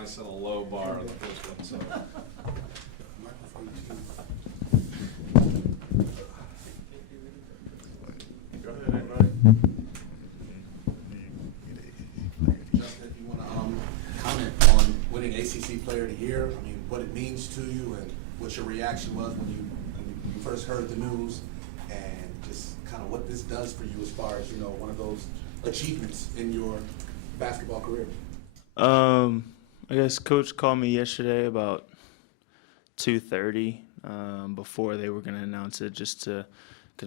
I set a low bar on the first one, so. Go ahead, anybody. Justin, if you want to comment on winning ACC Player of the Year, I mean, what it means to you and what your reaction was when you first heard the news, and just kind of what this does for you as far as, one of those achievements in your basketball career. I guess Coach called me yesterday about 2:30 before they were going to announce it, because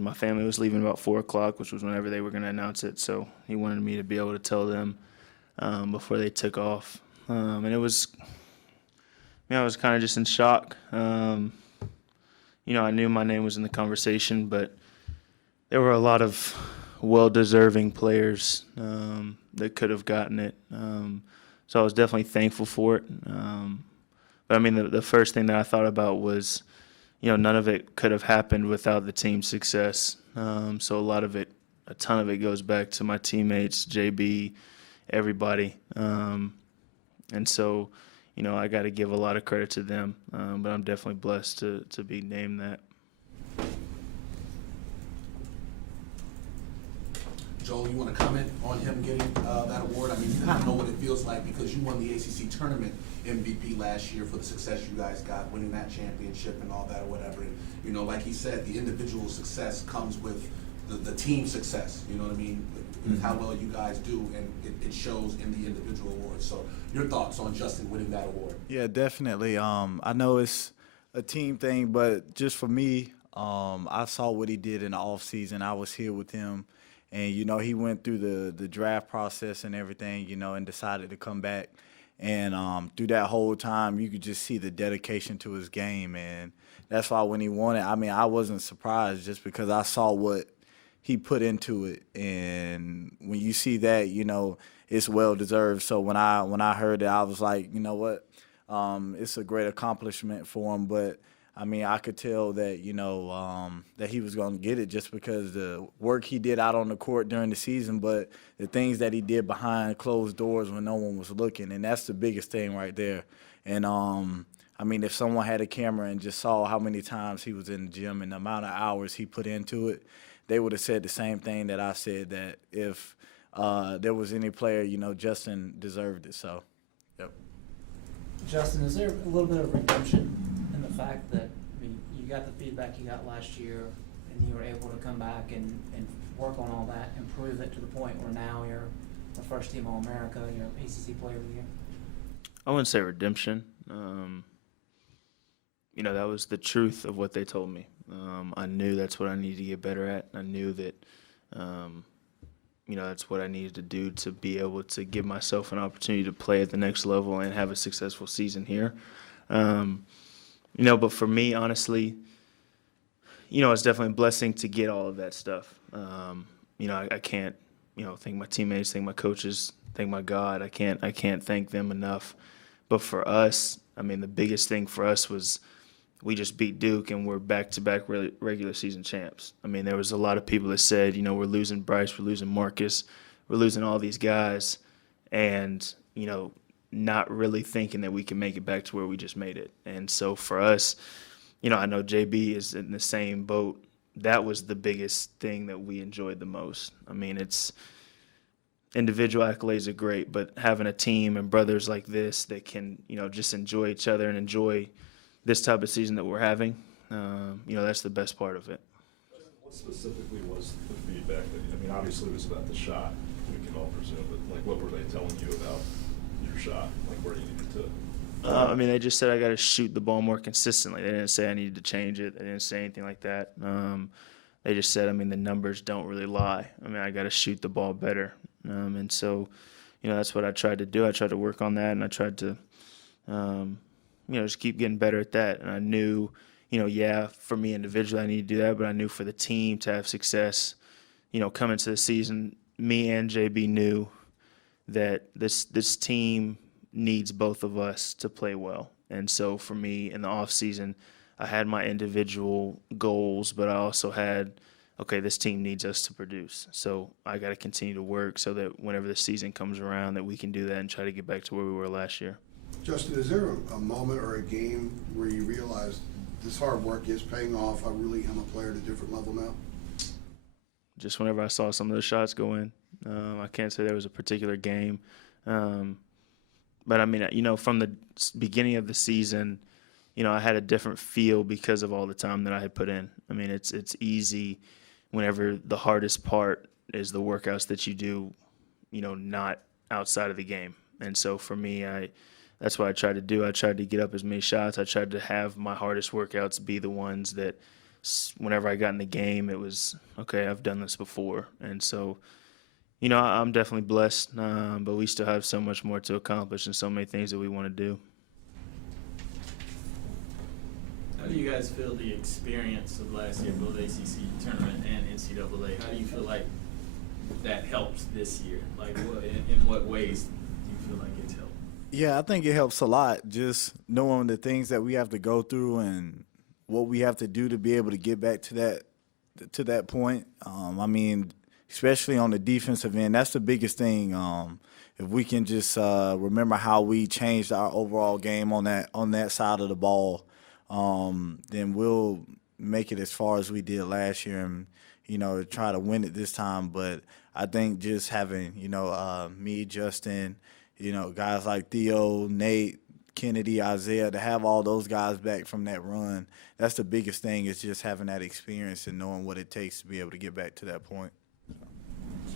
my family was leaving about 4 o'clock, which was whenever they were going to announce it. So he wanted me to be able to tell them before they took off. And it was, I was kind of just in shock. I knew my name was in the conversation, but there were a lot of well-deserving players that could have gotten it. So I was definitely thankful for it. But I mean, the first thing that I thought about was, none of it could have happened without the team's success. So a ton of it goes back to my teammates, JB, everybody. And so, I got to give a lot of credit to them. But I'm definitely blessed to be named that. Joel, you want to comment on him getting that award? I mean, you kind of know what it feels like because you won the ACC tournament MVP last year for the success you guys got, winning that championship and all that or whatever. And, like he said, the individual success comes with the team success, you know what I mean? With how well you guys do, and it shows in the individual awards. So your thoughts on Justin winning that award? Yeah, definitely. I know it's a team thing, but just for me, I saw what he did in the offseason. I was here with him. And, he went through the draft process and everything, and decided to come back. And through that whole time, you could just see the dedication to his game. And that's why when he won it, I mean, I wasn't surprised just because I saw what he put into it. And when you see that, it's well-deserved. So when I heard it, I was like, you know what, it's a great accomplishment for him. But I mean, I could tell that, that he was going to get it just because the work he did out on the court during the season, but the things that he did behind closed doors when no one was looking, and that's the biggest thing right there. And, I mean, if someone had a camera and just saw how many times he was in the gym and the amount of hours he put into it, they would have said the same thing that I said, that if there was any player, Justin deserved it. So, yep. Justin, is there a little bit of redemption in the fact that, you got the feedback you got last year and you were able to come back and work on all that, improve it to the point where now you're the first team All-America, you're ACC Player of the Year? I wouldn't say redemption. That was the truth of what they told me. I knew that's what I needed to get better at. I knew that, that's what I needed to do to be able to give myself an opportunity to play at the next level and have a successful season here. But for me, honestly, it's definitely a blessing to get all of that stuff. I can't, thank my teammates, thank my coaches, thank my God. I can't thank them enough. But for us, I mean, the biggest thing for us was we just beat Duke and we're back-to-back regular season champs. I mean, there was a lot of people that said, we're losing Bryce, we're losing Marcus, we're losing all these guys, and, not really thinking that we can make it back to where we just made it. And so for us, I know JB is in the same boat. That was the biggest thing that we enjoyed the most. I mean, it's individual accolades are great, but having a team and brothers like this that can, just enjoy each other and enjoy this type of season that we're having, that's the best part of it. What specifically was the feedback that, obviously it was about the shot, we can all presume, but what were they telling you about your shot, where you needed to? They just said I got to shoot the ball more consistently. They didn't say I needed to change it. They didn't say anything like that. They just said, the numbers don't really lie. I got to shoot the ball better. And so, that's what I tried to do. I tried to work on that, and I tried to, just keep getting better at that. And I knew, for me individually I need to do that, but I knew for the team to have success, coming to the season, me and JB knew that this team needs both of us to play well. And so for me in the off season, I had my individual goals, but I also had, okay, this team needs us to produce. So I got to continue to work so that whenever the season comes around that we can do that and try to get back to where we were last year. Justin, is there a moment or a game where you realized this hard work is paying off? I really am a player at a different level now. Just whenever I saw some of those shots go in, I can't say there was a particular game, but I mean, from the beginning of the season, I had a different feel because of all the time that I had put in. I mean, it's easy whenever the hardest part is the workouts that you do, not outside of the game. And so for me, that's what I tried to do. I tried to get up as many shots. I tried to have my hardest workouts be the ones that whenever I got in the game, it was, okay, I've done this before. And so, I'm definitely blessed, but we still have so much more to accomplish and so many things that we want to do. How do you guys feel the experience of last year, both ACC tournament and NCAA? How do you feel like that helps this year? Like, in what ways do you feel like it's helped? Yeah, I think it helps a lot, just knowing the things that we have to go through and what we have to do to be able to get back to that point. I mean, especially on the defensive end, that's the biggest thing. If we can just remember how we changed our overall game on that side of the ball, then we'll make it as far as we did last year and, try to win it this time. But I think just having, me, Justin, guys like Theo, Nate, Kennedy, Isaiah, to have all those guys back from that run, that's the biggest thing, is just having that experience and knowing what it takes to be able to get back to that point.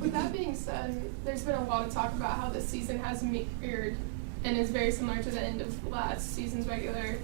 With that being said, there's been a lot of talk about how this season has mirrored and is very similar to the end of last season's regular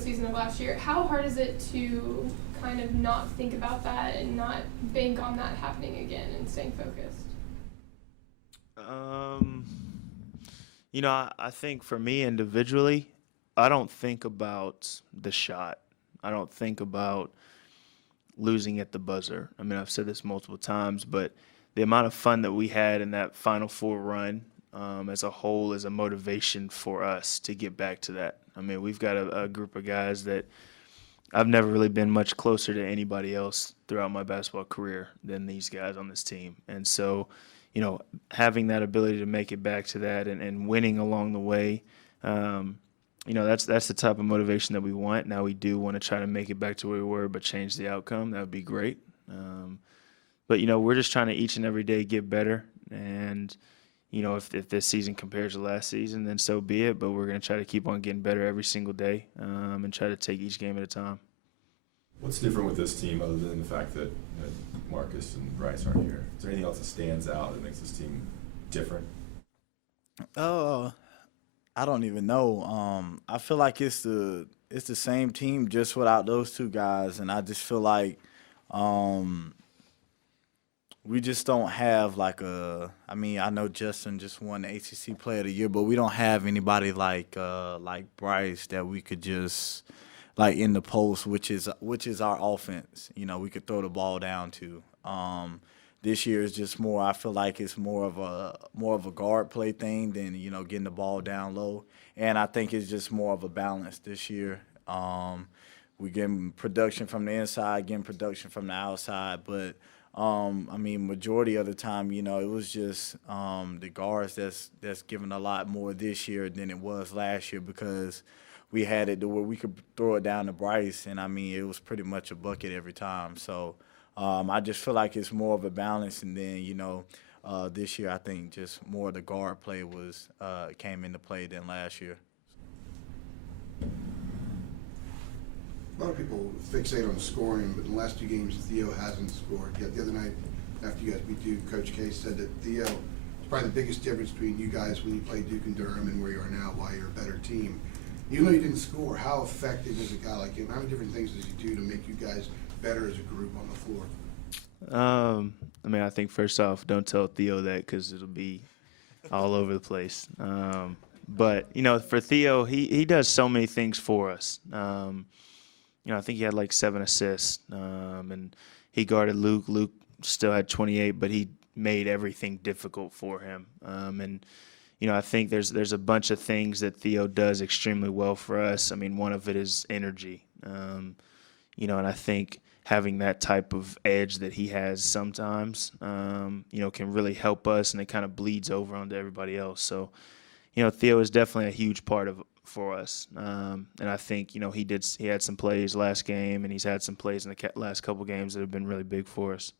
season of last year. How hard is it to kind of not think about that and not bank on that happening again and staying focused? I think for me individually, I don't think about the shot. I don't think about losing at the buzzer. I mean, I've said this multiple times, but the amount of fun that we had in that Final Four run as a whole is a motivation for us to get back to that. I mean, we've got a group of guys that I've never really been much closer to anybody else throughout my basketball career than these guys on this team. And so, having that ability to make it back to that and winning along the way, that's the type of motivation that we want. Now we do want to try to make it back to where we were, but change the outcome. That would be great. But we're just trying to each and every day get better. And, if this season compares to last season, then so be it. But we're going to try to keep on getting better every single day and try to take each game at a time. What's different with this team other than the fact that Marcus and Bryce aren't here? Is there anything else that stands out that makes this team different? I don't even know. I feel like it's the same team just without those two guys, and I just feel like we just don't have like I know Justin just won the ACC Player of the Year, but we don't have anybody like Bryce that we could just like in the post, which is our offense. We could throw the ball down to. This year is just more. I feel like it's more of a guard play thing than getting the ball down low, and I think it's just more of a balance this year. We getting production from the inside, getting production from the outside, but majority of the time, it was just the guards that's giving a lot more this year than it was last year, because we had it to where we could throw it down to Bryce, and it was pretty much a bucket every time. So I just feel like it's more of a balance, and then this year I think just more of the guard play came into play than last year. A lot of people fixate on scoring, but in the last two games, Theo hasn't scored. Yet the other night, after you guys beat Duke, Coach K said that Theo is probably the biggest difference between you guys when you played Duke and Durham and where you are now, why you're a better team. Even though you didn't score, how effective is a guy like him? How many different things does he do to make you guys better as a group on the floor? I think first off, don't tell Theo that, because it'll be all over the place. But for Theo, he does so many things for us. I think he had like 7 assists, and he guarded Luke. Luke still had 28, but he made everything difficult for him. I think there's a bunch of things that Theo does extremely well for us. One of it is energy, and I think having that type of edge that he has sometimes, can really help us, and it kind of bleeds over onto everybody else. So, Theo is definitely a huge part for us. And I think, he had some plays last game, and he's had some plays in the last couple games that have been really big for us.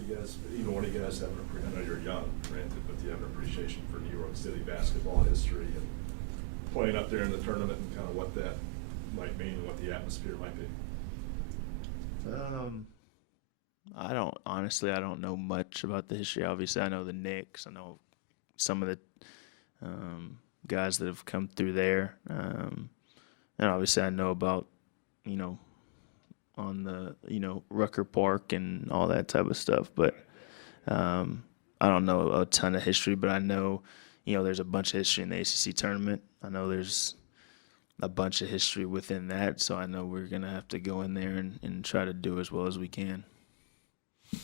You guys, either one of you guys have I know you're young, granted, but do you have an appreciation for New York City basketball history and playing up there in the tournament and kind of what that might mean and what the atmosphere might be? I don't know much about the history. Obviously, I know the Knicks. I know some of the guys that have come through there. And obviously I know about, on the, Rucker Park and all that type of stuff. But I don't know a ton of history, but I know, there's a bunch of history in the ACC tournament. I know there's a bunch of history within that, so I know we're going to have to go in there and try to do as well as we can. You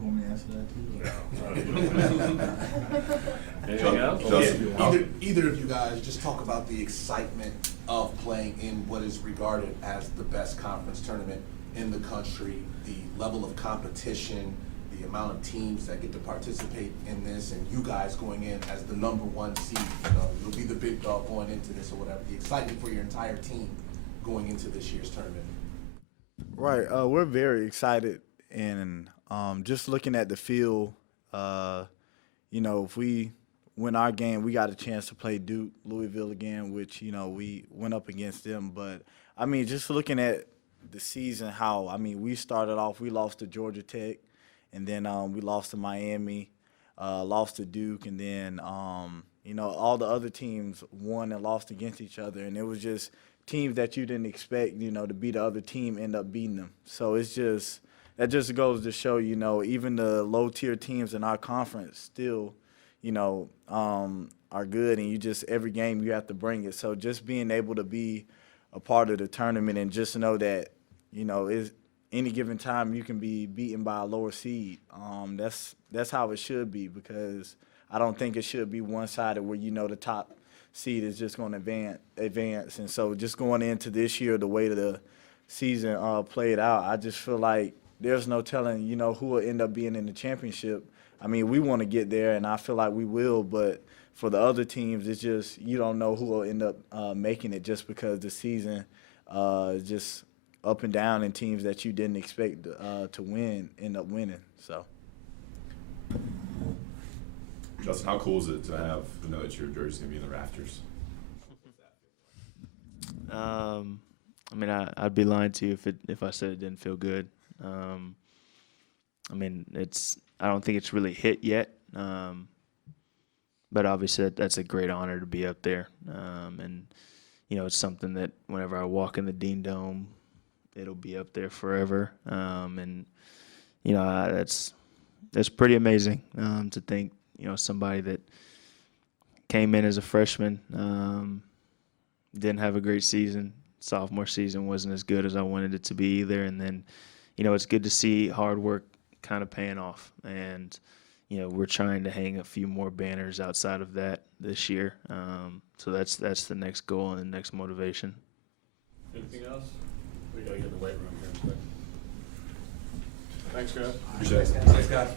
want me to answer that too? Anything else? Either of you guys just talk about the excitement of playing in what is regarded as the best conference tournament in the country, the level of competition, the amount of teams that get to participate in this, and you guys going in as the #1 seed. You'll be the big dog going into this or whatever. The excitement for your entire team going into this year's tournament. Right. We're very excited, and just looking at the field, if we win our game, we got a chance to play Duke, Louisville again, which, we went up against them. But, just looking at the season, we started off, we lost to Georgia Tech, and then we lost to Miami, lost to Duke, and then, all the other teams won and lost against each other. And it was just teams that you didn't expect, to be the other team, end up beating them. So that just goes to show, even the low-tier teams in our conference still, are good, and every game you have to bring it. So just being able to be a part of the tournament and just know that, is any given time you can be beaten by a lower seed. That's how it should be, because I don't think it should be one-sided where the top seed is just going to advance. And so just going into this year, the way the season played out, I just feel like there's no telling, who will end up being in the championship. We want to get there, and I feel like we will, but for the other teams, it's just you don't know who will end up making it, just because the season is just up and down, and teams that you didn't expect to win end up winning. So, Justin, how cool is it to know that your jersey's going to be in the rafters? I'd be lying to you if I said it didn't feel good. I don't think it's really hit yet, but obviously that's a great honor to be up there. And it's something that whenever I walk in the Dean Dome, it'll be up there forever. That's pretty amazing to think. Somebody that came in as a freshman, didn't have a great season. Sophomore season wasn't as good as I wanted it to be either. And then, it's good to see hard work kind of paying off. And, we're trying to hang a few more banners outside of that this year. So that's the next goal and the next motivation. Anything else? We gotta get in the weight room here in a second. Thanks, guys. Appreciate it. Thanks, guys.